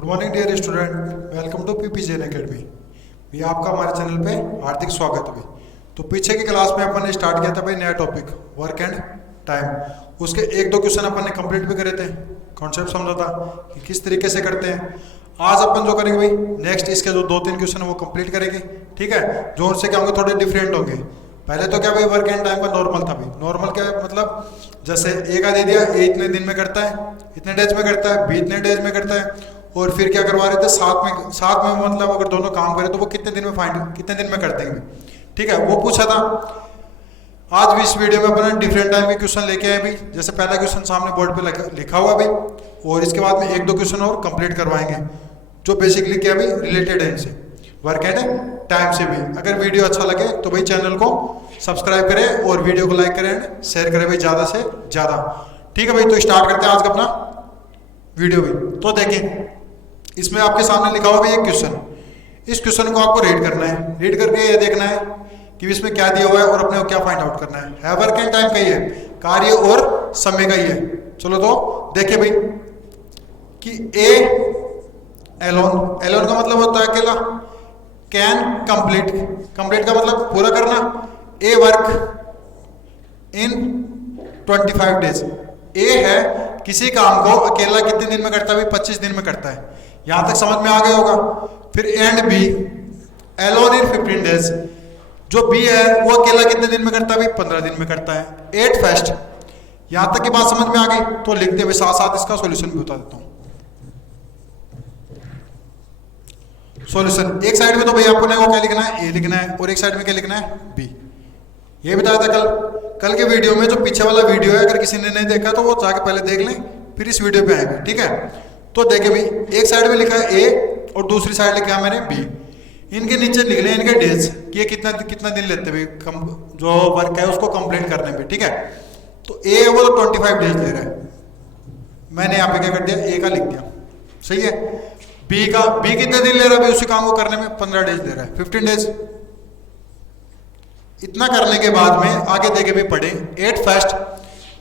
Good morning dear student, welcome to PP Jain academy. भी आपका हमारे चैनल पे हार्दिक स्वागत है। तो पीछे की क्लास में अपन ने स्टार्ट किया था भाई नया टॉपिक वर्क एंड टाइम। उसके एक दो क्वेश्चन अपन ने कंप्लीट भी करे थे, कॉन्सेप्ट समझा था कि किस तरीके से करते हैं। आज अपन जो करेंगे भाई नेक्स्ट इसके जो 2-3 क्वेश्चन वो कंप्लीट करेंगे, ठीक है। जो उनसे क्या होंगे थोड़े डिफरेंट होंगे। पहले तो क्या भाई वर्क एंड टाइम का नॉर्मल था भाई। नॉर्मल क्या मतलब जैसे ए का दे दिया, ए इतने दिन में करता है, इतने डेज में करता है, बी इतने डेज में करता है। और फिर क्या करवा रहे थे साथ में मतलब अगर दोनों काम करें तो वो कितने दिन में कर देंगे, ठीक है, वो पूछा था। आज भी इस वीडियो में अपन डिफरेंट टाइम के क्वेश्चन लेके आए भी। जैसे पहला क्वेश्चन सामने बोर्ड पे लिखा हुआ भी, और इसके बाद में 1-2 क्वेश्चन और कंप्लीट करवाएंगे जो बेसिकली क्या भी रिलेटेड है इनसे, वर्क एंड टाइम से भी। अगर वीडियो अच्छा लगे तो भाई चैनल को सब्सक्राइब करें और वीडियो को लाइक करें, शेयर करें भाई ज़्यादा से ज़्यादा, ठीक है भाई। तो स्टार्ट करते हैं आज का अपना वीडियो भी। तो देखें इसमें आपके सामने लिखा हुआ भी एक क्वेश्चन। इस क्वेश्चन को आपको रीड करना है, रीड करके ये देखना है कि इसमें क्या दिया हुआ है और अपने को क्या फाइंड आउट करना है। वर्क एंड टाइम का ही है, कार्य और समय का ही है। चलो तो देखिए भाई कि ए एलोन, एलोन का मतलब होता है अकेला। कैन कंप्लीट, कंप्लीट का मतलब पूरा करना। ए वर्क इन 25 डेज, ए है किसी काम को अकेला कितने दिन में करता है भाई 25 दिन में करता है। यहां तक समझ में आ गया होगा। फिर and B alone in 15 days, जो बी है वो अकेला कितने दिन में करता है भाई 15 दिन में करता है। एट फर्स्ट, यहां तक की बात समझ में आ गई। तो लिखते हुए साथ साथ इसका सॉल्यूशन भी बता देता हूं। सॉल्यूशन एक साइड में तो भाई आपको क्या लिखना है, ए लिखना है, और एक साइड में क्या लिखना है, बी। ये बताया था कल के वीडियो में। जो पीछे वाला वीडियो है अगर किसी ने नहीं देखा तो वो जाके पहले देख लें, फिर इस वीडियो पे आएंगे, ठीक है। तो देखिए भाई एक साइड में लिखा है ए और दूसरी साइड लिखा है मैंने बी। इनके नीचे निकले इनके डेज कि ये कितना दिन लेते भाई जो वर्क है उसको कंप्लीट करने में, ठीक है। तो ए वो तो 25 डेज ले रहा है, मैंने यहाँ पे क्या कर दिया, ए का लिख दिया, सही है। बी कितने दिन ले रहा है भाई उसी काम को करने में, 15 डेज ले रहा है, 15 डेज। इतना करने के बाद में आगे देखे भी पढ़े। At first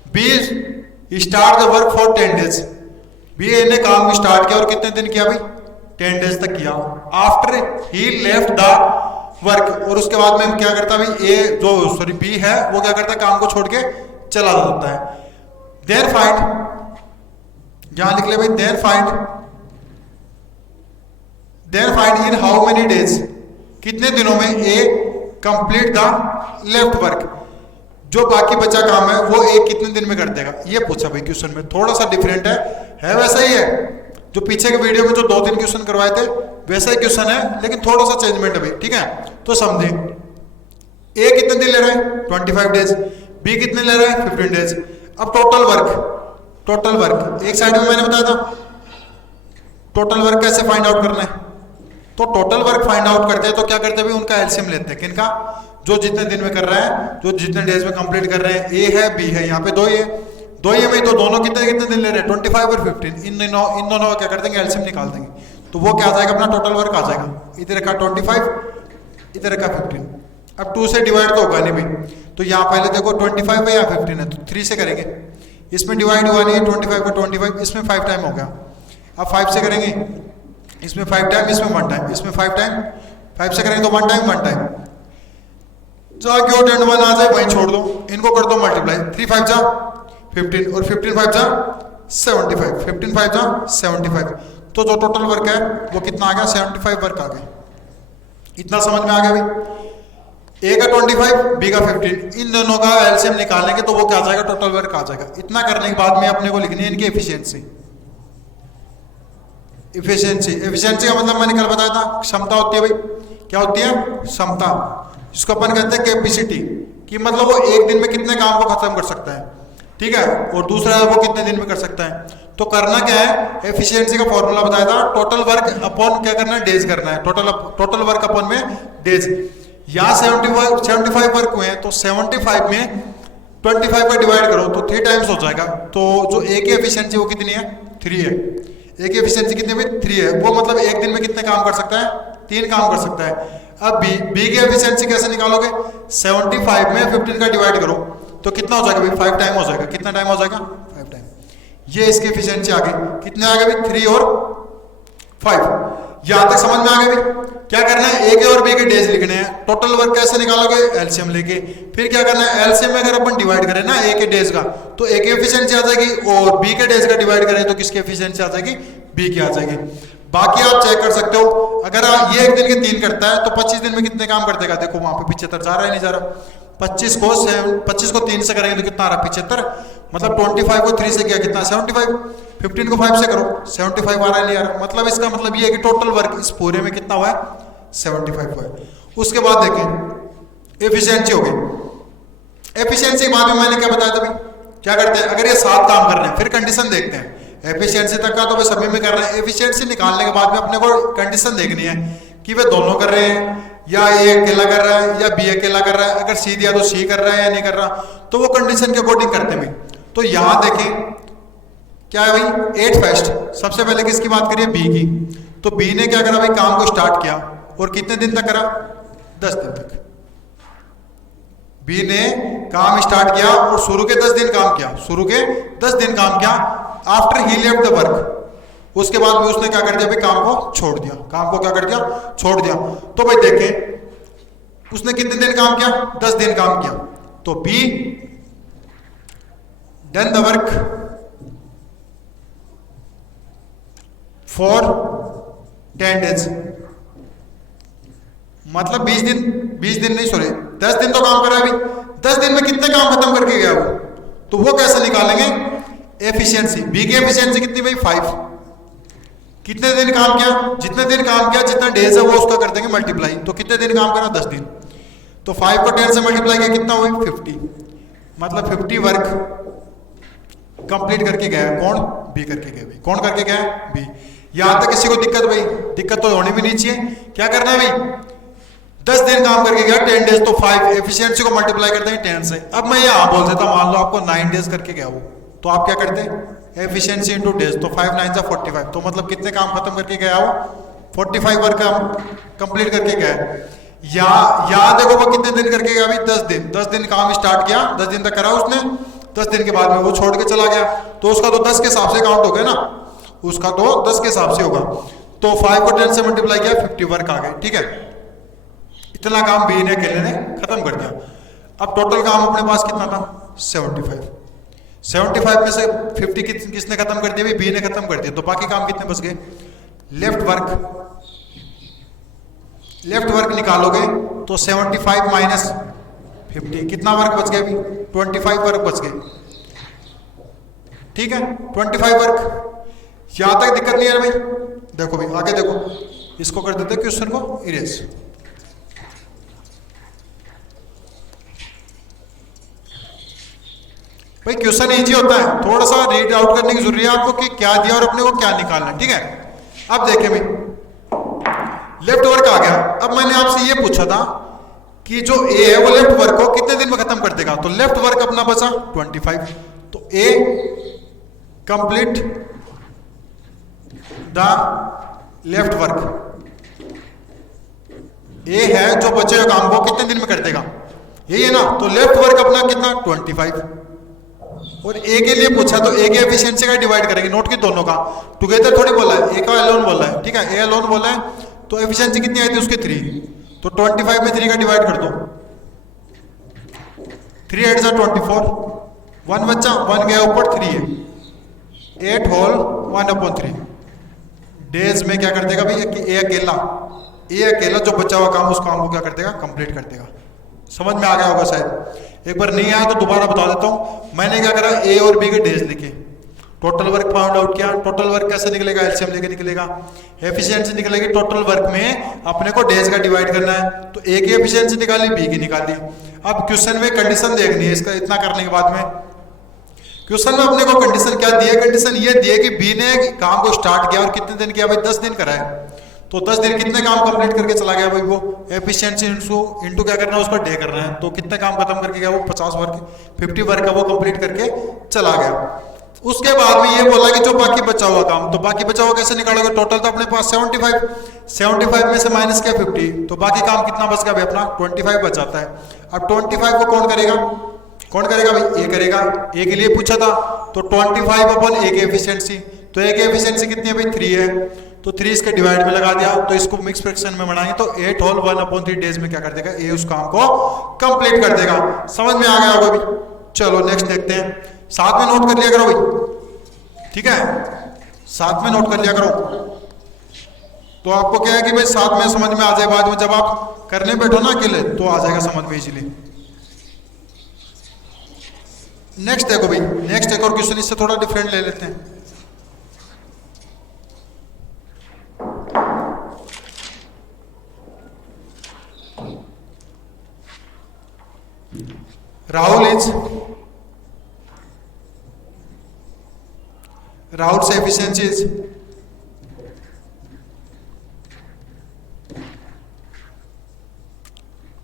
B start the work for 10 days, B ने काम स्टार्ट किया और कितने दिन किया भाई 10 डेज तक किया। After he left the work, और उसके बाद में क्या करता भाई बी है वो क्या करता है काम को छोड़ के चला जाता है। देयर फाइंड, यहां लिख ले भाई there find in how many days, कितने दिनों में A complete the left work, जो बाकी बचा काम है वो एक कितने दिन में कर देगा। ये पूछा भाई क्वेश्चन में, थोड़ा सा डिफरेंट है वैसा ही है जो पीछे के वीडियो में जो 2-3 क्वेश्चन करवाए थे वैसा ही क्वेश्चन है, लेकिन थोड़ा सा चेंजमेंट है भाई, ठीक है। तो समझे ए कितने दिन ले रहा है 25 डेज, बी कितने ले रहा है 15 डेज। अब टोटल वर्क एक साइड में मैंने बताया था टोटल वर्क कैसे फाइंड आउट करना है। तो टोटल वर्क फाइंड आउट करते हैं तो क्या करते हैं भाई उनका एलसीएम लेते हैं, किनका, जो जितने दिन में कर रहा है, जो जितने डेज में कंप्लीट कर रहे हैं। ए है बी है, यहाँ पे दो ही है भाई, तो दोनों कितने दिन ले रहे हैं 25 और 15। इन दोनों का क्या कर देंगे एलसीएम निकाल देंगे, तो वो क्या आ जाएगा अपना टोटल वर्क आ जाएगा। इधर का 25, इधर का 15। अब 2 से डिवाइड तो होगा नहीं भाई, तो यहाँ पहले देखो 25 है या 15 है, तो 3 से करेंगे। इसमें डिवाइड हुआ नहीं है 25 का 25, इसमें 5 टाइम हो गया। अब 5 से करेंगे, इसमें 5 टाइम, इसमें 1 टाइम, इसमें 5 टाइम, 5 से करेंगे तो 1 टाइम। जहाँ क्यों 1 आ जाए वहीं छोड़ दो, इनको कर दो मल्टीप्लाई। 3 5 जा 15 और 15 5 जा 75, 15 5 जा 75। तो जो टोटल वर्क है वो कितना आ गया 75 वर्क आ गया। इतना समझ में आ गया भाई। ए का 25, बी का 15, इन दोनों का एलसीएम निकालेंगे तो वो क्या आ जाएगा टोटल वर्क आ जाएगा। इतना करने के बाद में अपने को लिखनी है इनकी एफिशिएंसी का मतलब मैंने कल बताया था क्षमता होती है भाई, क्या होती है क्षमता, जिसको अपन कहते हैं कैपेसिटी, कि मतलब वो एक दिन में कितने काम को खत्म कर सकता है, ठीक है, और दूसरा है वो कितने दिन में कर सकता है। तो करना क्या है, एफिशिएंसी का फॉर्मूला बताया था, टोटल वर्क अपॉन क्या करना है डेज करना है, टोटल वर्क अपॉन में डेज। यहाँ 75 वर्क हुए हैं तो 75 में 25 का डिवाइड करो तो 3 टाइम्स हो जाएगा। तो जो ए की एफिशिएंसी वो कितनी है 3 है। एक एफिशिएंसी कितने में 3 है, वो मतलब एक दिन में कितने काम कर सकता है 3 काम कर सकता है। अब बी की एफिशिएंसी कैसे निकालोगे, 75 में 15 का डिवाइड करो तो कितना हो जाएगा भाई 5 टाइम हो जाएगा। कितना टाइम हो जाएगा 5 टाइम। ये इसकी एफिशिएंसी आ गई, कितने आ गए भाई 3 और 5। यहां तक समझ में आ गया भाई। क्या करना है, ए के और बी के डेज लिखने हैं। टोटल वर्क कैसे निकालोगे, एलसीएम लेके। फिर क्या करना है, एलसीएम में अगर अपन डिवाइड करें ना ए के डेज का, तो ए की एफिशिएंसी आ जाएगी, और बी के डेज का डिवाइड करें तो किसकी एफिशिएंसी आ जाएगी, बी की आ जाएगी। बाकी आप चेक कर सकते हो, अगर ये एक दिन के 3 करता है तो 25 दिन में कितने काम कर देगा। देखो वहां पे 75 जा रहा है, नहीं जा रहा। 25 को 3 से करेंगे तो कितना आ रहा, 75। मतलब 25 को 3 से किया कितना, 75। 15 को 5 से करो, 75 आ रहा है, नहीं आ रहा। मतलब इसका मतलब ये है कि टोटल वर्क इस पूरे में कितना हुआ है, 75 हुआ है। उसके बाद देखें एफिशिएंसी हो गई। एफिशिएंसी के बाद में मैंने क्या बताया था भाई, क्या करते हैं, अगर ये 7 काम कर रहे हैं, फिर कंडीशन देखते हैं। एफिशिएंसी तक का तो भाई सभी में कर रहे हैं। एफिशिएंसी निकालने के बाद में अपने को कंडीशन देखनी है कि वे दोनों कर रहे हैं, या ए अकेला कर रहा है, या बी अकेला कर रहा है। अगर सी दिया तो सी कर रहा है या नहीं कर रहा, तो वो कंडीशन के अकॉर्डिंग करते हैं भाई। तो यहां देखें क्या है भाई, 8 फर्स्ट। सबसे पहले किसकी बात करिए, बी की। तो बी ने क्या करा भाई, काम को स्टार्ट किया, और कितने दिन तक करा, 10 दिन तक। बी ने काम स्टार्ट किया और शुरू के 10 दिन काम किया, शुरू के 10 दिन काम किया। After he left the work, उसके बाद में उसने क्या कर दिया भाई, काम को छोड़ दिया। काम को क्या कर दिया, छोड़ दिया। तो भाई देखें उसने कितने दिन काम किया, 10 दिन काम किया। तो be done the work for 10 days. मतलब 20 दिन नहीं, सॉरी 10 दिन तो काम करा है भाई। 10 दिन में कितने काम खत्म करके गया वो, तो वो कैसे निकालेंगे, एफिशिएंसी। बी की एफिशिएंसी कितनी भाई, 5। कितने दिन काम किया, जितने दिन काम किया, जितना डेज है वो उसका कर देंगे मल्टीप्लाई। तो कितने दिन काम करा, 10 दिन। तो 5 को 10 से मल्टीप्लाई किया, कितना हुआ, 50। मतलब 50 वर्क कंप्लीट करके गया। कौन, बी करके गया भाई। कौन करके गया, बी। यहां तक किसी को दिक्कत भाई, दिक्कत तो होनी भी नहीं चाहिए। क्या करना है भाई, 10 दिन काम करके गया, 10 डेज। तो 5 एफिशिएंसी को मल्टीप्लाई करते हैं 10 से। अब मैं यहां बोल देता हूं, मान लो आपको 9 डेज करके गया वो, तो आप क्या करते हैं, एफिशिएंसी इंटू डेज। तो 5 9 जा 45। तो मतलब कितने काम खत्म करके गया वो, 45 वर्क काम कंप्लीट करके गया। या देखो वो कितने दिन करके गया भाई, 10 दिन। 10 दिन काम स्टार्ट किया, 10 दिन तक करा उसने। 10 दिन के बाद में वो छोड़ के चला गया, तो उसका तो 10 के हिसाब से काउंट हो गया ना, उसका तो 10 के हिसाब से होगा। तो 5 को 10 से मल्टीप्लाई किया, 50 वर्क आ गए। ठीक है, इतना काम बी ने अकेले ने खत्म कर दिया। अब टोटल काम अपने पास कितना था, 75। 75 में से 50 किसने खत्म कर दिया, बी ने खत्म कर दिया। तो बाकी काम कितने बच गए, लेफ्ट वर्क निकालोगे तो 75 माइनस 50 कितना वर्क बच गया, 25 वर्क बच गए। ठीक है, 25 वर्क। यहां तक दिक्कत नहीं है भाई। देखो भाई आगे देखो, इसको कर देते क्वेश्चन को इरेज। भाई क्वेश्चन इजी होता है, थोड़ा सा रीड आउट करने की जरूरत है आपको कि क्या दिया और अपने को क्या निकालना है। ठीक है, अब देखें भाई लेफ्ट वर्क आ गया। अब मैंने आपसे ये पूछा था कि जो ए है वो लेफ्ट वर्क को कितने दिन में खत्म कर देगा। तो लेफ्ट वर्क अपना बचा 25। तो ए कंप्लीट द लेफ्ट वर्क, ए है जो बचे हुए काम को कितने दिन में कर देगा, यही है ना। तो लेफ्ट वर्क अपना कितना 25, और ए के लिए पूछा तो ए की एफिशिएंसी का डिवाइड करेंगे, नोट की दोनों का, टुगेदर थोड़ी बोला है, ए का अलोन बोला है। ठीक है, ए अलोन बोला है, तो एफिशिएंसी कितनी आई थी उसकी 3। तो 25 में 3 का डिवाइड कर दो, 3 8 जा 24, 1 बच्चा 1 गया ऊपर, 3 है 8 होल 1/3 डेज में क्या कर देगा भाई, ए अकेला जो बचा हुआ काम उस काम को क्या कर देगा, कंप्लीट कर देगा। समझ में आ गया होगा शायद, एक बार नहीं आया तो दोबारा बता देता हूं। मैंने क्या करा, ए और बी के डेज लिखे, टोटल वर्क फाउंड आउट किया। टोटल वर्क कैसे निकलेगा, एलसीएम लेके निकलेगा। एफिशिएंसी निकलेगी टोटल वर्क में, अपने को डेज का डिवाइड करना है। तो ए की एफिशिएंसी निकाली, बी की निकाली। अब क्वेश्चन में कंडीशन देखनी है इसका, इतना करने के बाद में क्वेश्चन में अपने को कंडीशन क्या दी है, कंडीशन ये दी है कि बी ने काम को स्टार्ट किया और कितने दिन किया भाई, 10 दिन करा है। तो 10 दिन कितने काम कंप्लीट करके चला गया भाई, वो एफिशिएंसी इनटू क्या करना है, उसका डे करना है। तो कितने काम खत्म करके गया वो, 50 वर्क 50 वर्क का वो कंप्लीट करके चला गया। उसके बाद में ये बोला कि जो बाकी बचा हुआ काम, तो बाकी बचा हुआ कैसे निकालोगे, टोटल तो अपने पास 75 में से माइनस किया 50, तो बाकी काम कितना बच गया भाई, अपना 25 बच जाता है। अब 25 को कौन करेगा भाई, ए करेगा। ए के लिए पूछा था, तो 25 अपन ए की एफिशिएंसी, तो ए की एफिशिएंसी कितनी है भाई, 3 है। तो 3 इसके डिवाइड में लगा दिया, तो इसको मिक्स फ्रैक्शन में बनाएंगे तो 8 होल 1/3 डेज में क्या कर देगा, ए उस काम को कंप्लीट कर देगा। समझ में आ गया होगा भाई। चलो नेक्स्ट देखते हैं, साथ में नोट कर लिया करो भाई, ठीक है, साथ में नोट कर लिया करो। तो आपको क्या है कि भाई साथ में समझ में आ जाए, बाद में जब आप करने बैठो ना अकेले तो आ जाएगा समझ में इजीली। नेक्स्ट देखो भाई, नेक्स्ट एक और क्वेश्चन, इससे थोड़ा डिफरेंट ले लेते हैं। Rahul's efficiency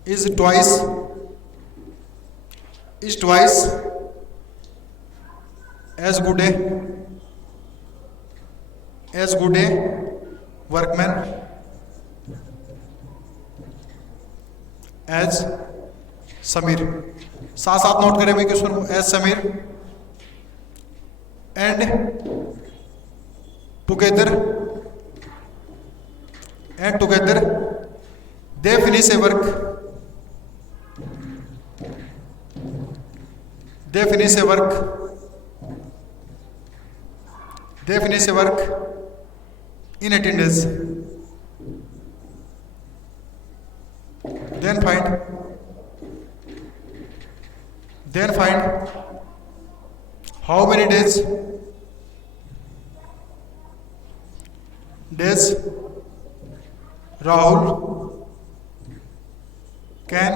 is twice as good a workman as Sameer. साथ साथ नोट करें भाई क्वेश्चन को, as Sameer and together they finish a work in 18 days. Then find how many days Rahul can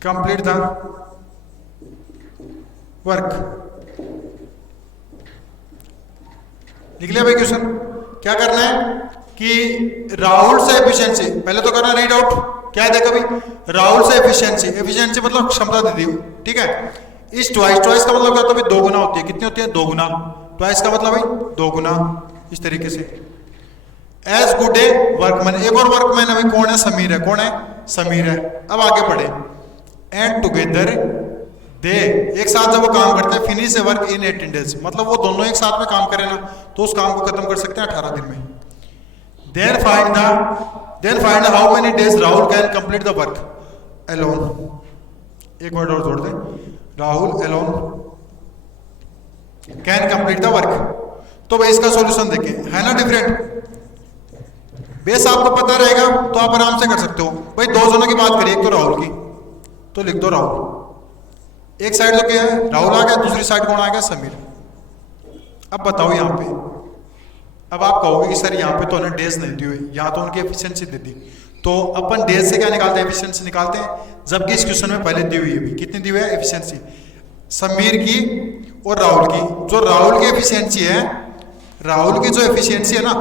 complete the work. लिख लिया भाई क्वेश्चन। क्या करना है कि राहुल से एफिशिएंसी, पहले तो करना रीड आउट, क्या है देखो भाई, राहुल से एफिशिएंसी मतलब क्षमता दे दी, ठीक है। इस ट्वाइस का मतलब क्या होता है भाई, 2 गुना होती है। कितनी होती है, 2 गुना। ट्वाइस का मतलब भाई 2 गुना, इस तरीके से। एज गुड ए वर्कमैन, एक और वर्कमैन है भाई, कौन है, समीर है। कौन है, समीर है। अब आगे बढ़े, एंड टुगेदर दे, एक साथ जब वो काम करते हैं, finish a work in 18 days, मतलब वो दोनों एक साथ में काम करें ना तो उस काम को खत्म कर सकते हैं 18 दिन में। Then find how many days Rahul can complete the work alone. एक वर्ड और जोड़ दें, Rahul alone can complete the work. तो भाई इसका सॉल्यूशन देखें, है ना डिफरेंट। बेस आपको पता रहेगा तो आप आराम से कर सकते हो भाई। 2 जनों की बात करिए, एक तो राहुल की, तो लिख दो राहुल। एक साइड तो क्या है, राहुल आ गया, दूसरी साइड कौन आ गया, समीर। अब बताओ यहाँ पे, अब आप कहोगे कि सर यहाँ पे तो उन्हें डेज नहीं दी हुई, यहाँ तो उनकी एफिशिएंसी दे दी। तो अपन डेज से क्या निकालते हैं, एफिशिएंसी निकालते हैं, जबकि इस क्वेश्चन में पहले दी हुई है। कितनी दी हुई है एफिशिएंसी, समीर की और राहुल की। जो राहुल की एफिशिएंसी है, राहुल की जो एफिशिएंसी है ना,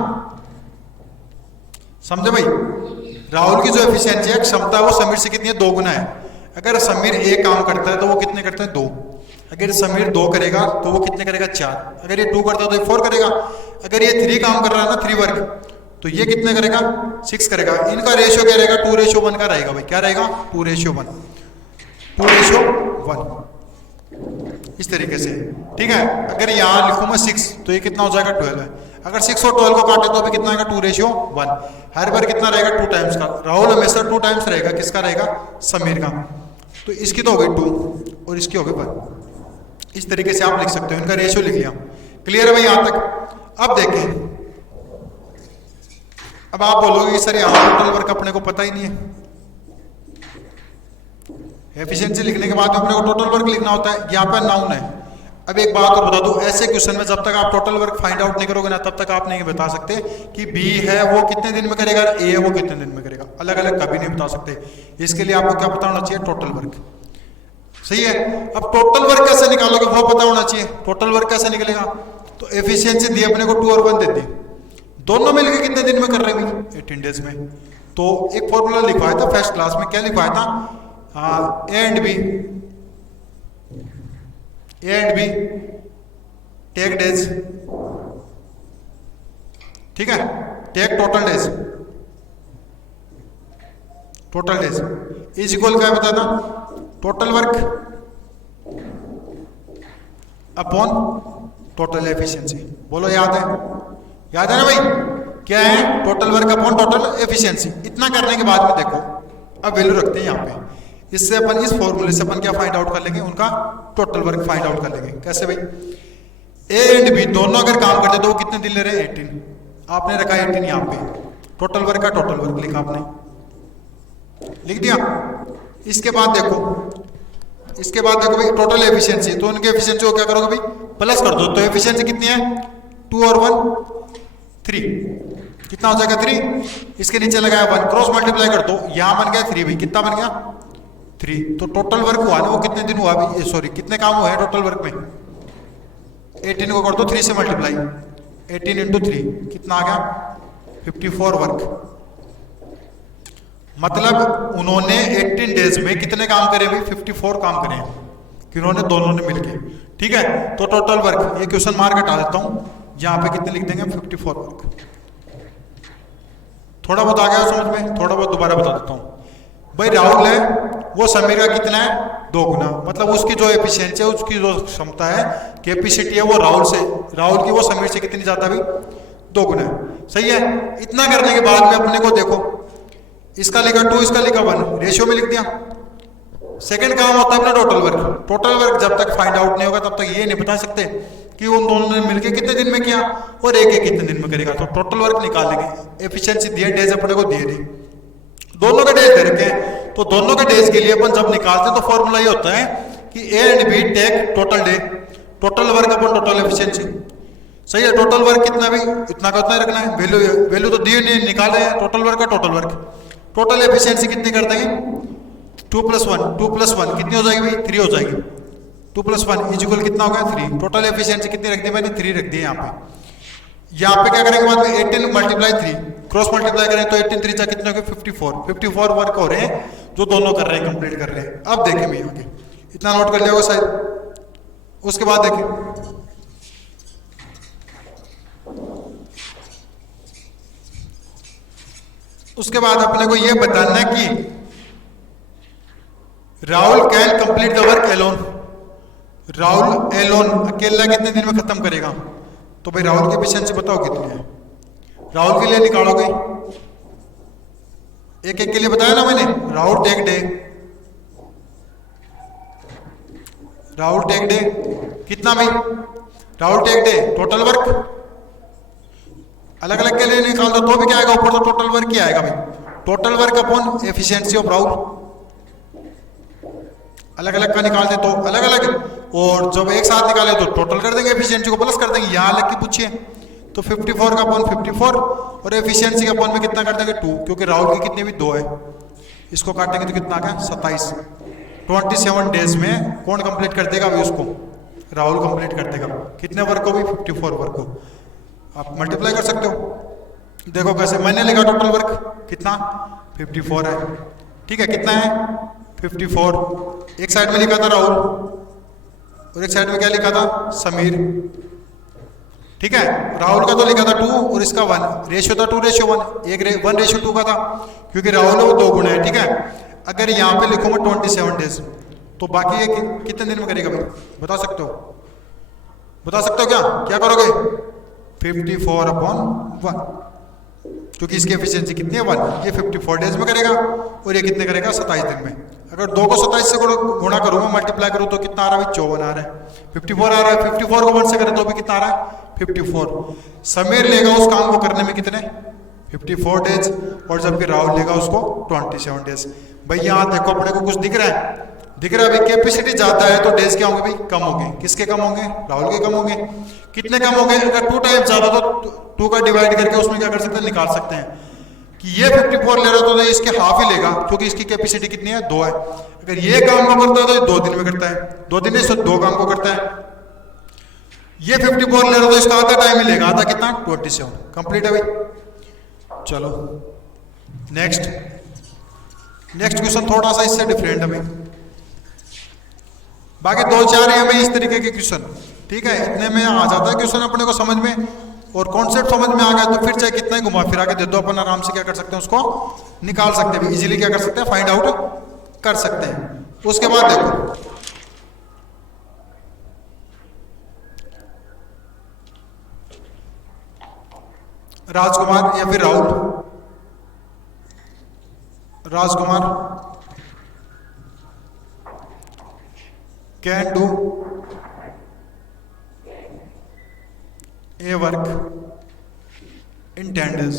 समझे भाई, राहुल की जो एफिशिएंसी है, क्षमता, वो समीर से कितनी है, 2 गुना है। अगर समीर एक काम करता है तो वो कितने करता है, 2। अगर समीर 2 करेगा तो वो कितने करेगा, 4। अगर ये 2 करता है तो ये 4 करेगा। अगर ये 3 काम कर रहा है ना, 3 वर्क, तो ये कितने करेगा, 6 करेगा। इनका रेशियो क्या रहेगा, 2:1 का रहेगा भाई। क्या रहेगा, 2:1, इस तरीके से, ठीक है। अगर यहाँ लिखूँ मैं 6 तो ये कितना हो जाएगा, 12 है। अगर 6 और 12 को काटे तो अभी कितना आएगा, 2:1। हर बार कितना रहेगा, 2 टाइम्स का। राहुल हमेशा 2 टाइम्स रहेगा, किसका रहेगा, समीर का। तो इसकी तो हो गई 2 और इसकी हो गई 1। इस तरीके से आप लिख सकते हो, इनका रेशियो लिख लिया। क्लियर है भाई यहाँ तक। अब देखें, अब आप बोलोगे कि सर यहाँ टोटल वर्क अपने को पता ही नहीं है। एफिशिएंसी लिखने के बाद अपने को टोटल वर्क लिखना होता है, यहाँ पर नाउन है। अब एक बात और बता दूं, ऐसे क्वेश्चन में जब तक आप टोटल वर्क फाइंड आउट नहीं करोगे ना, तब तक आप नहीं बता सकते कि बी है वो कितने दिन में करेगा, ए है वो कितने दिन में करेगा। अलग अलग कभी नहीं बता सकते। इसके लिए आपको क्या पता होना चाहिए, टोटल वर्क। सही है। अब टोटल वर्क कैसे निकालोगे, वो पता होना चाहिए। टोटल वर्क कैसे निकलेगा, तो एफिशिएंसी दी अपने को 2 और 1 दे दी, दोनों मिलकर कितने दिन में कर रहे हैं, 18 डेज में। तो एक फॉर्मूला लिखवाया था फर्स्ट क्लास में, क्या लिखवाया था, A and B take days, ठीक है, take total days is equal क्या बताया था, total work upon total efficiency. बोलो याद है, याद है ना भाई, क्या है total work upon total efficiency. इतना करने के बाद में देखो अब वैल्यू रखते हैं यहाँ पे, इससे अपन इस फॉर्मूले से अपन क्या फाइंड आउट कर लेंगे, उनका टोटल वर्क फाइंड आउट कर लेंगे। कैसे भाई, ए एंड बी दोनों अगर काम करते तो वो कितने दिन ले रहे हैं 18, आपने रखा 18 यहाँ पे, टोटल वर्क का टोटल वर्क लिखा आपने, लिख दिया। इसके बाद देखो भाई टोटल एफिशिएंसी, तो उनके एफिशिएंसी को क्या करोगे भाई प्लस कर दो, तो एफिशिएंसी कितनी है 2 और 1 3, कितना हो जाएगा 3, इसके नीचे लगाया 1, क्रॉस मल्टीप्लाई कर दो, यहां बन गया 3 भाई, कितना बन गया 3, तो टोटल वर्क हुआ ना वो कितने दिन हुआ भाई, सॉरी कितने काम हुए हैं टोटल वर्क में, 18 को कर दो 3 से मल्टीप्लाई, 18 इंटू 3 कितना आ गया 54 वर्क। मतलब उन्होंने 18 डेज में कितने काम करे भाई 54 काम करे हैं, किन्होंने दोनों ने मिलके। ठीक है, तो टोटल वर्क ये क्वेश्चन मार्क हटा देता हूं, यहां पे कितने लिख देंगे 54 वर्क। थोड़ा बहुत आ गया समझ में, थोड़ा बहुत दोबारा बता देता हूं भाई। राहुल है वो समीर का कितना है 2 गुना, मतलब उसकी जो एफिशिएंसी है, उसकी जो क्षमता है, कैपेसिटी है वो राहुल की वो समीर से कितनी ज्यादा भाई 2 गुना है। सही है, इतना करने के बाद में अपने को देखो इसका लिखा 2 इसका लिखा 1, रेशियो में लिख दिया। सेकंड काम होता है अपना टोटल वर्क। टोटल वर्क जब तक फाइंड आउट नहीं होगा तब तक ये नहीं बता सकते कि उन दोनों ने मिलके कितने दिन में किया और एक कितने दिन में करेगा। तो टोटल वर्क निकाल लेंगे, एफिशिएंसी दिए डेज अपने को दिए नहीं, दोनों के डेज दे रखे हैं, तो दोनों के डेज के लिए अपन जब निकालते हैं तो फॉर्मूला ये होता है कि A and B take total day, total work upon total efficiency. सही है, टोटल वर्क कितना भी इतना का उतना रखना है, वैल्यू तो दिए नहीं, निकाले हैं टोटल वर्क का टोटल वर्क। टोटल एफिशिएंसी कितनी कर देंगे 2 + 1 कितनी हो जाएगी भाई 3 हो जाएगी, 2 + 1 इक्वल कितना हो गया 3। टोटल एफिशिएंसी कितनी रख दी मैंने 3 रख दी यहाँ पे। यहाँ पे क्या करेंगे बाद में 18 × 3 क्रॉस मल्टीप्लाई करें तो 18 3 कितने हो गए 54 वर्क हो रहे हैं जो दोनों कर रहे हैं, कंप्लीट कर रहे हैं। अब देखें मैं आगे इतना नोट कर लिया होगा शायद। उसके बाद देखें उसके बाद अपने को यह बताना है कि Rahul can complete the work alone, Rahul alone अकेला कितने दिन में खत्म करेगा। तो भाई राहुल की एफिशिएंसी बताओ कितनी है, राहुल के लिए निकालोगे, एक एक के लिए बताया ना मैंने। राहुल टेक डे कितना भाई, Rahul take day total work अलग अलग के लिए निकाल दो तो भी क्या आएगा ऊपर, तो टोटल वर्क ही आएगा भाई। Total work upon efficiency of Rahul, अलग अलग का निकाल दे तो अलग अलग, और जब एक साथ निकाले तो टोटल कर देंगे, एफिशिएंसी को प्लस कर देंगे। यहाँ अलग की पूछिए तो 54 का अपॉन 54 और एफिशिएंसी का अपॉन में कितना कर देंगे 2, क्योंकि राहुल की कितने भी 2 है, इसको काटेंगे तो कितना आ गया 27। 27 डेज में कौन कंप्लीट कर देगा अभी उसको, राहुल कंप्लीट कर देगा। कितने वर्क को भी 54 वर्क को आप मल्टीप्लाई कर सकते हो। देखो कैसे, मैंने लिखा टोटल वर्क कितना 54 है, ठीक है कितना है 54, एक साइड में लिखा था राहुल और एक साइड में क्या लिखा था समीर। ठीक है, राहुल का तो लिखा था 2 और इसका 1, रेशियो था 2:1, 1:2 का था क्योंकि राहुल है वो 2 गुना है। ठीक है, अगर यहाँ पे लिखूंगा 27 डेज तो बाकी ये कितने दिन में करेगा भाई बता सकते हो क्या करोगे 54/1, क्योंकि इसकी एफिशिएंसी कितनी है 1, ये 54 डेज में करेगा और ये कितने करेगा 27 दिन में। अगर 2 को 27 से गुणा करूंगा मल्टीप्लाई करूं तो कितना आ रहा है 54 आ रहा है, 54 आ रहा है। 54 को 1 से करें तो भी कितना आ रहा है 54। समीर लेगा उस काम को करने में कितने 54 डेज और जबकि राहुल लेगा उसको 27 डेज। भाई यहाँ देखो अपने को कुछ दिख रहा है भाई, कैपेसिटी ज्यादा है तो डेज क्या होंगे भाई कम होंगे। किसके कम होंगे राहुल के कम होंगे। कितने कम होंगे, अगर 2 टाइम्स ज्यादा तो 2 का डिवाइड करके उसमें क्या कर सकते हैं निकाल सकते हैं कि ये 54 ले रहा तो इसके हाफ ही लेगा क्योंकि इसकी कैपेसिटी कितनी है 2 है। अगर ये काम को करता है तो ये 2 दिन में करता है, 2 दिन में 2 काम को करता है। ये 54 ले रहा तो इसका आधा टाइम ही लेगा, आधा कितना 27 कंप्लीट है भाई। चलो नेक्स्ट क्वेश्चन थोड़ा सा इससे डिफरेंट है भाई, बाकी 2-4 है भाई इस तरीके के क्वेश्चन। ठीक है, इतने में आ जाता है क्वेश्चन अपने को समझ में और कॉन्सेप्ट समझ में आ गया तो फिर चाहे कितना ही घुमा फिरा के दे दो अपन आराम से क्या कर सकते हैं उसको निकाल सकते हैं, इजीली क्या कर सकते हैं फाइंड आउट कर सकते हैं। उसके बाद देखो राजकुमार या फिर Rahul, Rajkumar can do a work in 10 days।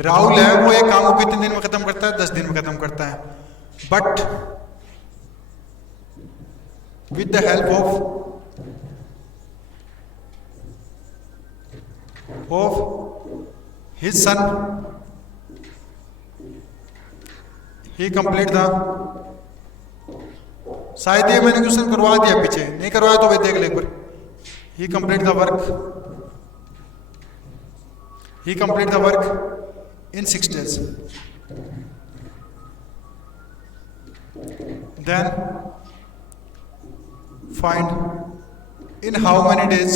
Rahul है वो एक काम को कितने दिन में खत्म करता है? 10 दिन में खत्म करता है। But with the help of his son he complete the, शायद ये मैंने क्वेश्चन करवा दिया, पीछे नहीं करवाया तो भाई देख ले एक बार। He complete the work, he complete the work in 6 days। Then find in how many days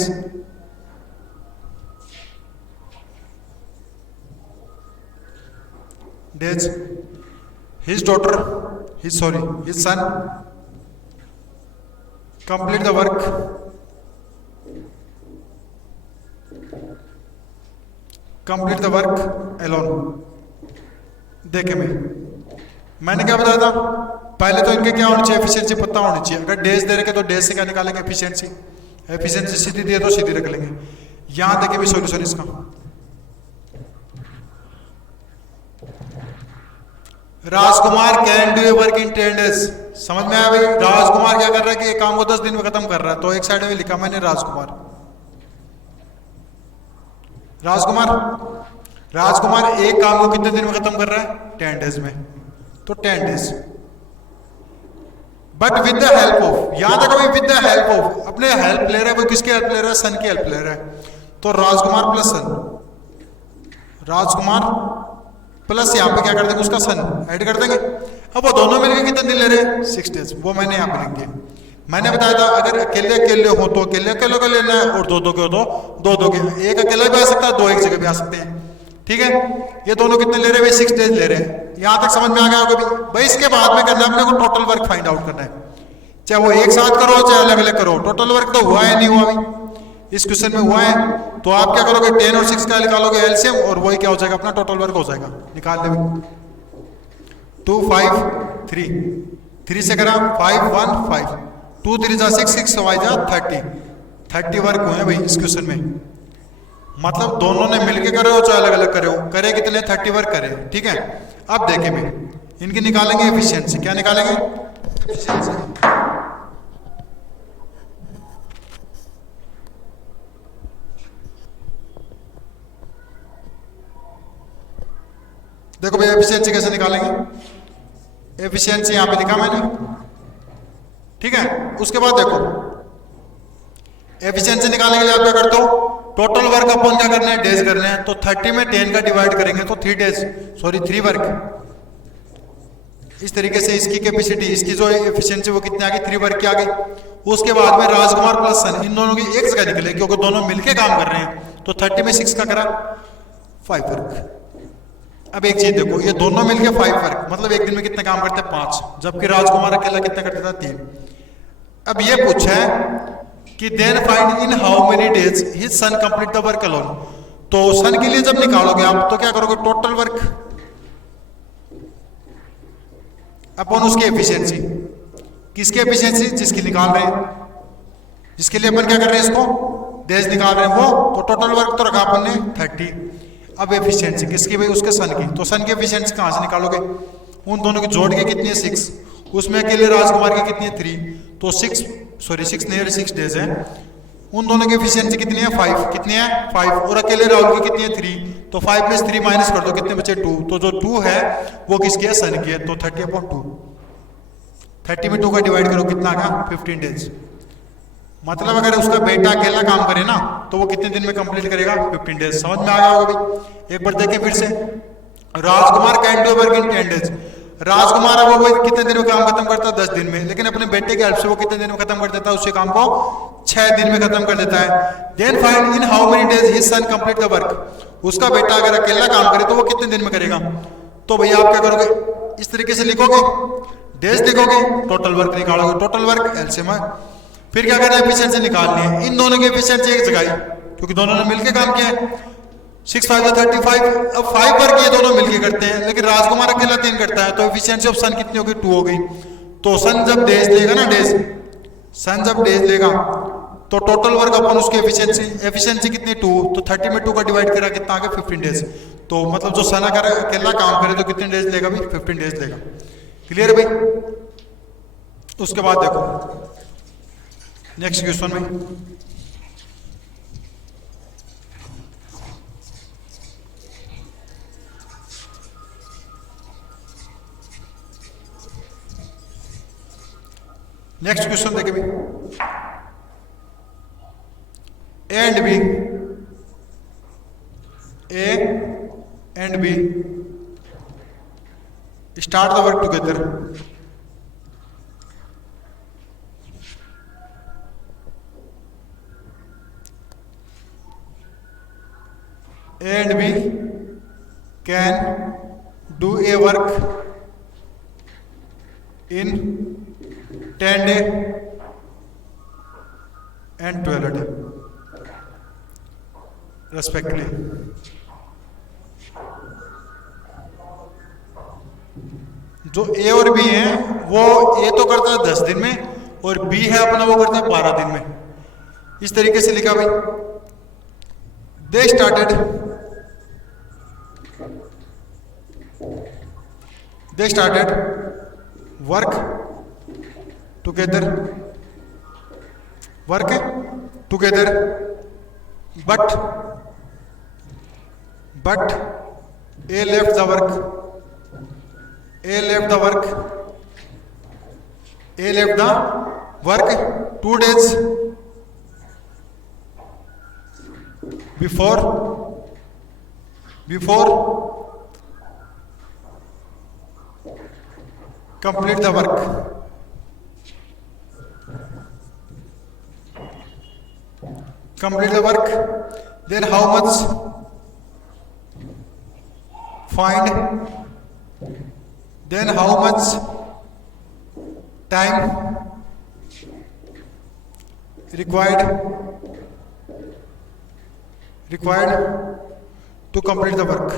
his son complete the work alone। देखे मैंने क्या बताया था? पहले तो इनके क्या होनी चाहिए? एफिशिएंसी पता होनी चाहिए। अगर डेज दे रखे तो डेज से क्या निकालेंगे? एफिशिएंसी। एफिशिएंसी सीधी दिए तो सीधी रख लेंगे। यहां देखे भी सॉल्यूशन इसका। Rajkumar can do a work in 10 days। समझ में आया भाई? राजकुमार क्या कर रहा है कि एक काम को 10 दिन में खत्म कर रहा है, तो एक साइड में लिखा मैंने राजकुमार। राजकुमार एक काम को कितने दिन में खत्म कर रहा है? 10 days में, तो 10 days। But with the help of, यहां तक अभी विद द हेल्प ऑफ, अपने हेल्प ले रहा है। वो किसकी हेल्प ले रहा है? सन की हेल्प ले रहा है। तो राजकुमार प्लस सन, राजकुमार प्लस यहाँ पे क्या कर देंगे? उसका सन ऐड कर देंगे। अब वो दोनों मिलकर कितने दिन ले रहे हैं? 6 days। वो मैंने यहाँ पे लिख दिया। मैंने बताया था अगर अकेले अकेले हो तो अकेले अकेले को लेना है, और दो दो के हो तो दो दो के। एक अकेला भी आ सकता है, दो एक जगह भी आ सकते हैं। ठीक है, ये दोनों कितने ले रहे हैं? 6 days ले रहे हैं। यहां तक समझ में आ गया होगा भाई? इसके बाद में करना है अपने को टोटल वर्क फाइंड आउट करना है। चाहे वो एक साथ करो चाहे अलग अलग करो, टोटल वर्क तो हुआ है नहीं हुआ अभी इस क्वेश्चन में हुआ है। तो आप क्या करोगे? 10 और 6 का निकालोगे एलसीएम, और वही क्या हो जाएगा? अपना टोटल वर्क हो जाएगा। निकाल ले 2 5 3, 3 से करा 5 1 5, 2 3 जा 6, 6 5 जा 30 वर्क हुए हैं भाई इस क्वेश्चन में। मतलब दोनों ने मिलके करे हो चाहे अलग अलग करे हो, करे कितने? 30 वर्क करे। ठीक है, अब देखें भाई इनकी निकालेंगे एफिशिएंसी। क्या निकालेंगे? एफिशिएंसी। देखो भाई एफिशिएंसी कैसे निकालेंगे? एफिशिएंसी यहां पे लिखा मैंने। ठीक है, उसके बाद देखो एफिशिएंसी निकालने के लिए आप क्या करते हो? टोटल वर्क अपन क्या करना है? डेज करने हैं। तो 30 में 10 का डिवाइड करेंगे तो 3 वर्क। इस तरीके से इसकी कैपेसिटी, इसकी जो एफिशिएंसी वो कितनी आ गई? 3 वर्क की आ गई। उसके बाद में राजकुमार प्लस सन, इन दोनों की एक जगह निकले क्योंकि दोनों मिलके काम कर रहे हैं। तो 30 में 6 का करा 5 वर्क। अब एक चीज देखो, ये दोनों मिलके 5 वर्क, मतलब एक दिन में कितने काम करते हैं? 5। जबकि राजकुमार अकेला कितना करता था? 3। अब ये पूछा है कि then find in how many days his son complete the work alone. तो सन के लिए जब निकालोगे आप तो क्या करोगे? टोटल वर्क अपन उसकी एफिशिएंसी। किसकी एफिशिएंसी? जिसकी निकाल रहे हैं, जिसके लिए अपन क्या कर रहे हैं? इसको डेज निकाल रहे हैं वो। तो टोटल वर्क तो रखा अपन ने 30। अब एफिशिएंसी किसकी भाई? उसके सन की। तो सन की एफिशिएंसी कहां से निकालोगे? उन दोनों की जोड़ के कितनी है? 6। उसमें अकेले राजकुमार की कितनी है? 3। तो 6 नहीं 6 डेज है। उन दोनों की एफिशिएंसी कितनी है? 5। कितनी है? 5। और अकेले राहुल की कितनी है? 3। तो 5 में से 3 माइनस कर दो, कितने बचे? 2। तो जो 2 है वो किसकी है? सन की है। तो 30/2, 30 में 2 का डिवाइड करो, कितना आ गया? 15 डेज। मतलब अगर उसका बेटा अकेला काम करे ना तो वो कितने दिन में कंप्लीट करेगा? 15 डेज। समझ में आ गया होगा भाई? एक बार देखें फिर से। Rajkumar can do work in 10 days. Rajkumar है वो कितने दिन में काम खत्म करता है? 10 दिन में। लेकिन अपने बेटे की हेल्प से वो कितने दिन में खत्म कर देता है? उसी काम को 6 दिन में खत्म कर देता है। Then find in how many days his son complete the work. उसका बेटा अगर अकेला काम करे तो वो कितने दिन में करेगा? तो भैया आप क्या करोगे? इस तरीके से लिखोगे, डेज लिखोगे, टोटल वर्क निकालोगे। टोटल वर्क एलसीएम है फिर क्या करना है, एफिशिएंसी निकालनी है। इन दोनों की एफिशिएंसी एक जगह आई, क्योंकि दोनों ने मिलकर काम किया है। 6 5 35। अब 5 वर्क ये दोनों मिलके करते हैं, लेकिन राजकुमार अकेला 3 करता है, तो एफिशिएंसी ऑफ सन कितनी होगी, 2 हो गई। तो सन जब डेज लेगा ना, सन जब डेज लेगा तो टोटल वर्क अपन उसकी एफिशिएंसी कितनी, 2। तो 30 में 2 का डिवाइड करा कितना आ गया, 15 डेज। तो मतलब जो सन अगर अकेला काम करे तो कितने डेज लेगा भाई, 15 डेज लेगा। क्लियर है भाई। उसके बाद देखो नेक्स्ट क्वेश्चन में, नेक्स्ट क्वेश्चन देखे भाई, A and B, A and B start the work together. A and B can do a work in 10 day and 12 day respectively. जो A और B है वो A तो करता है 10 दिन में और B है अपना वो करता है 12 दिन में। इस तरीके से लिखा भाई, they started work together but A left the work 2 days before complete the work. Then how much time required to complete the work.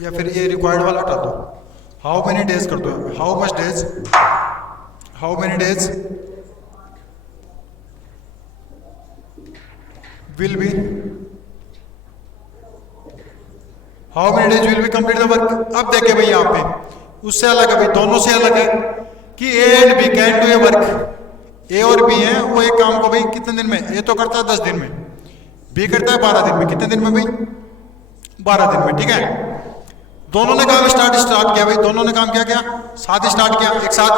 या फिर ये रिक्वायर्ड वाला हटा दो, हाउ मेनी डेज कर दो, how many days will B complete the work. अब देखे भाई यहाँ पे उससे अलग है भाई, दोनों से अलग है कि A and B can do a work. A और बी है वो एक काम को भाई कितने दिन में, ए तो करता है 10 दिन में, बी करता है 12 दिन में। कितने दिन में भाई, 12 दिन में। ठीक है, दोनों ने काम स्टार्ट किया भाई, दोनों ने काम क्या साथ ही स्टार्ट किया एक साथ।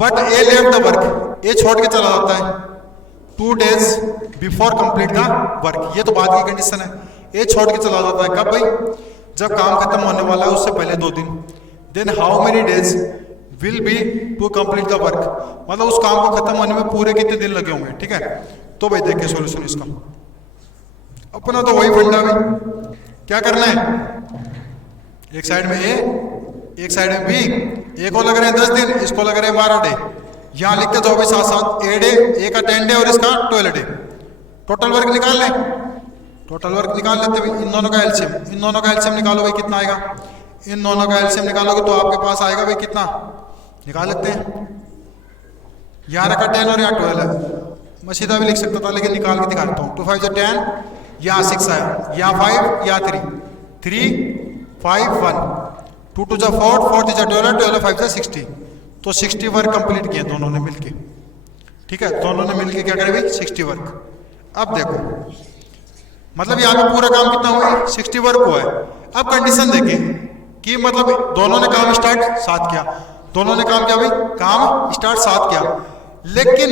But A left the work, A छोड़ के चला जाता है 2 days before complete the work. ये तो बाद की कंडीशन है, ए छोड़ के चला जाता है कब भाई, जब काम खत्म होने वाला है उससे पहले 2 दिन। Then how many days will be to complete the work, मतलब उस काम को खत्म होने में पूरे कितने दिन लगे होंगे। ठीक है, तो भाई देखिए सॉल्यूशन इसका अपना तो वही फंडा भाई, क्या करना है, एक साइड में ए एक साइड में बी, ए को लग रहे हैं 10 दिन, इसको लग रहे हैं 12 डे। यहां लिखते जाओ भाई साथ साथ, ए डे, ए का 10 डे और इसका 12 डे। टोटल वर्क निकाल लें, टोटल वर्क निकाल लेते भाई, इन दोनों का एलसीएम निकालो भाई, कितना आएगा, इन दोनों का एलसीएम निकालोगे तो आपके पास आएगा भाई कितना, निकाल लेते हैं। यहाँ रखा 10 और यहाँ 12 है, मैं सीधा भी लिख सकता था लेकिन निकाल के दिखाता हूँ। 2 5 10, यहाँ 6 आया, यहाँ 5, यहाँ 3 3 5 1, 2 2 जा 4 4 3 जा 12 12 5 जा 60। तो 60 वर्क कंप्लीट किए दोनों ने मिलके। ठीक है, दोनों ने मिलके क्या करे भाई, 60 वर्क। अब देखो मतलब यहाँ पे पूरा काम कितना हुआ, 60 वर्क हुआ है। अब कंडीशन देखें कि मतलब दोनों ने काम स्टार्ट साथ किया, दोनों ने काम किया भाई, काम स्टार्ट साथ किया, लेकिन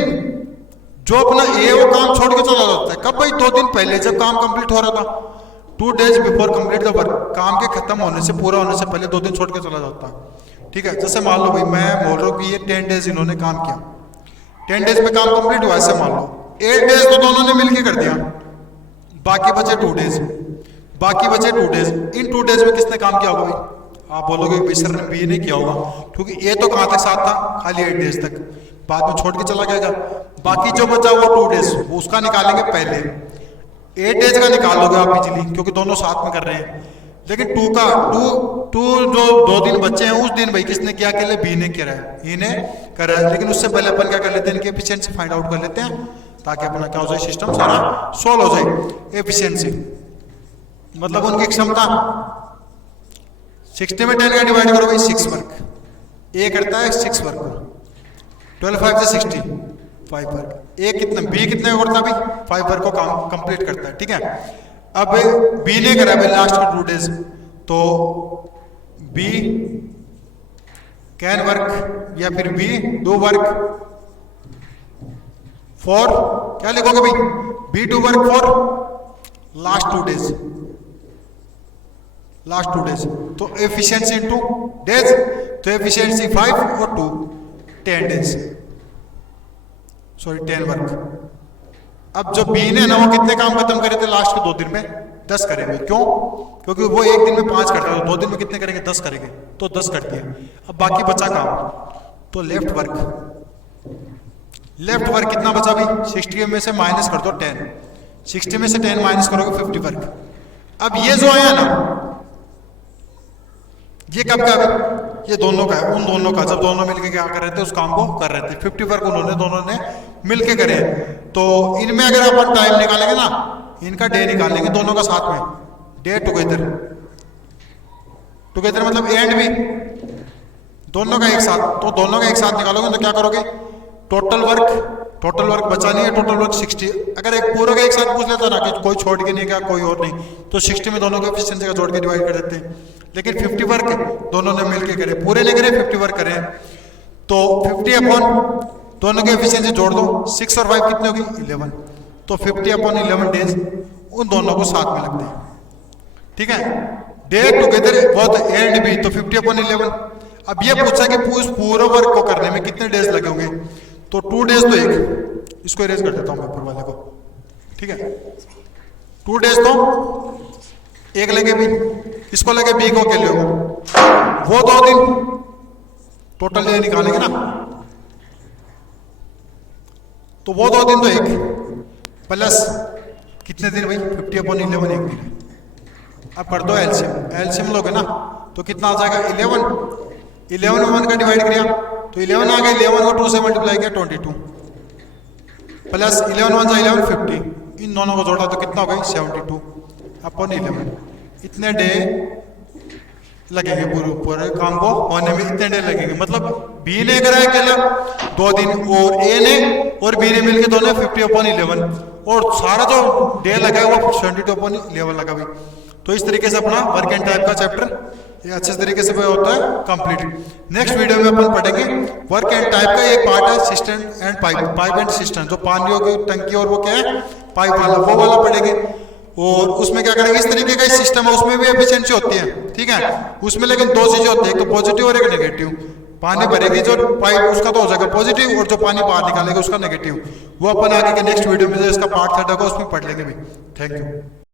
जो अपना ए वो काम छोड़ के चला जाता है कब भाई, 2 दिन पहले जब काम कंप्लीट हो रहा था। 2 days before complete the work, काम के खत्म होने से पूरा होने से पहले 2 दिन छोड़ के चला जाता है। ठीक है, जैसे मान लो भाई मैं बोल रहा हूँ कि ये 10 days इन्होंने काम किया, 10 days में काम कंप्लीट हुआ, ऐसे मान लो 8 days तो दोनों ने मिलके कर दिया, बाकी बचे 2 days। बाकी बचे 2 डेज। इन 2 डेज में किसने काम किया होगा भाई? आप बोलोगे भाई सर ने बी ने किया होगा, क्योंकि ए तो कहाँ तक साथ था, खाली 8 डेज तक, बाद में छोड़ के चला जाएगा। बाकी जो बचा वो 2 डेज, वो उसका निकालेंगे पहले। 8 डेज का निकाल लोगे आप इजीली, क्योंकि दोनों साथ में कर रहे हैं। लेकिन 2 का टू जो 2 दिन बच्चे हैं, उस दिन भाई किसने किया? अकेले बी ने किया है, ई ने कर रहा है। लेकिन उससे पहले अपन क्या कर लेते हैं, इनकी एफिशिएंसी फाइंड आउट कर लेते हैं, ताकि अपना क्या हो जाए, सिस्टम सारा सोल्व हो जाए। एफिशिएंसी मतलब उनकी क्षमता। 60 में 10 का डिवाइड करो भाई, 6 वर्क। ए करता है 6 वर्क को, 12 5 से 60, 5 वर्क। ए कितना, बी कितने का करता है भाई? 5 वर्क को काम कंप्लीट करता है, ठीक है। अब बी ने करा भाई लास्ट के 2 डेज, तो बी कैन वर्क, या फिर बी डू वर्क फॉर, क्या लिखोगे भाई? B do work for last 2 days, last 2 days. तो एफिशिएंसी इनटू डेज, तो एफिशिएंसी 5 और 2 10 डेज, सॉरी 10 वर्क। अब जो बी ने ना, वो कितने काम खत्म करे थे लास्ट के 2 दिन में? 10 करेंगे। क्यों? क्योंकि वो एक दिन में 5 करता है, 2 दिन में कितने करेंगे? 10 करेंगे, तो 10 कर दिए। अब बाकी बचा काम, तो लेफ्ट वर्क। लेफ्ट वर्क कितना बचा भाई? 60 में से माइनस कर दो 10, 60 में से 10 माइनस करोगे 50 वर्क। अब ये जो आया ना, ये कब का है? ये दोनों का है, उन दोनों का, जब दोनों मिलके क्या कर रहे थे, उस काम को कर रहे थे। 50 वर्क उन्होंने दोनों ने मिलके करे। तो इनमें अगर अपन टाइम निकालेंगे ना, इनका डे निकालेंगे दोनों का साथ में, डे टुगेदर। टुगेदर मतलब एंड भी दोनों का एक साथ, तो दोनों का एक साथ निकालोगे तो क्या करोगे? टोटल वर्क बचा नहीं है, टोटल वर्क 60। अगर एक पूरा का एक साथ पूछ लेता ना कि कोई छोड़ के नहीं गया, कोई और नहीं, तो 60 में दोनों को एफिशिएंसी का जोड़ के डिवाइड कर देते हैं। लेकिन 50 वर्क दोनों ने मिलके करे, पूरे नहीं करे, 50 वर्क करे, तो 50 अपॉन दोनों की एफिशिएंसी जोड़ दो, 6 और 5 कितने होगी? 11। तो 50 अपॉन 11 डेज उन दोनों को साथ में लगते हैं, ठीक है। डे टुगेदर बहुत एंड भी, तो 50 अपॉन 11। अब ये पूछा कि पूरे वर्क को करने में कितने डेज लगे होंगे, तो 2 डेज तो एक, इसको इरेज कर देता हूं मैं ऊपर वाले को, ठीक है। 2 डेज तो एक लगे भी, इसको लगे बी को अकेले हो, वो 2 दिन टोटल डे निकालेंगे ना, तो वो 2 दिन तो एक प्लस कितने दिन भाई? 50 अपॉन 11 एक दिन। अब कर दो एलसीएम, एलसीएम लोगे ना तो कितना आ जाएगा? 11 में 1 का डिवाइड किया तो 11 आ गया, 11 को 2 से मल्टीप्लाई किया 22, प्लस 11 1 जा 11 50, इन दोनों को जोड़ा तो कितना हो गई? 72 अपॉन 11। इतने डे लगेंगे पूरे काम को होने में, इतने डे लगेंगे। मतलब बी ने करा है अकेला 2 दिन, और ए ने और बी ने मिलकर दोनों 50 अपॉन 11, और सारा जो डे लगा है वो 72 अपॉन 11 लगा भाई। तो इस तरीके से अपना वर्क एंड टाइम का चैप्टर ये अच्छे तरीके से होता है कंप्लीट। नेक्स्ट वीडियो में अपन पढ़ेंगे वर्क एंड टाइप का एक पार्ट है system and pipe and system, जो पानियों की टंकी और वो क्या है पाइप वाला, वो वाला पढ़ेंगे। और उसमें क्या करेंगे, इस तरीके का सिस्टम है, उसमें भी एफिशिएंसी होती है, ठीक है। उसमें लेकिन 2 चीजें होती है, एक तो पॉजिटिव और एक नेगेटिव। पानी भरेगी जो पाइप उसका तो हो जाएगा पॉजिटिव, और जो पानी बाहर निकालेगा उसका नेगेटिव। वो अपन आगे के नेक्स्ट वीडियो में जो इसका पार्ट 3 होगा उसमें पढ़ लेंगे भी। Thank you.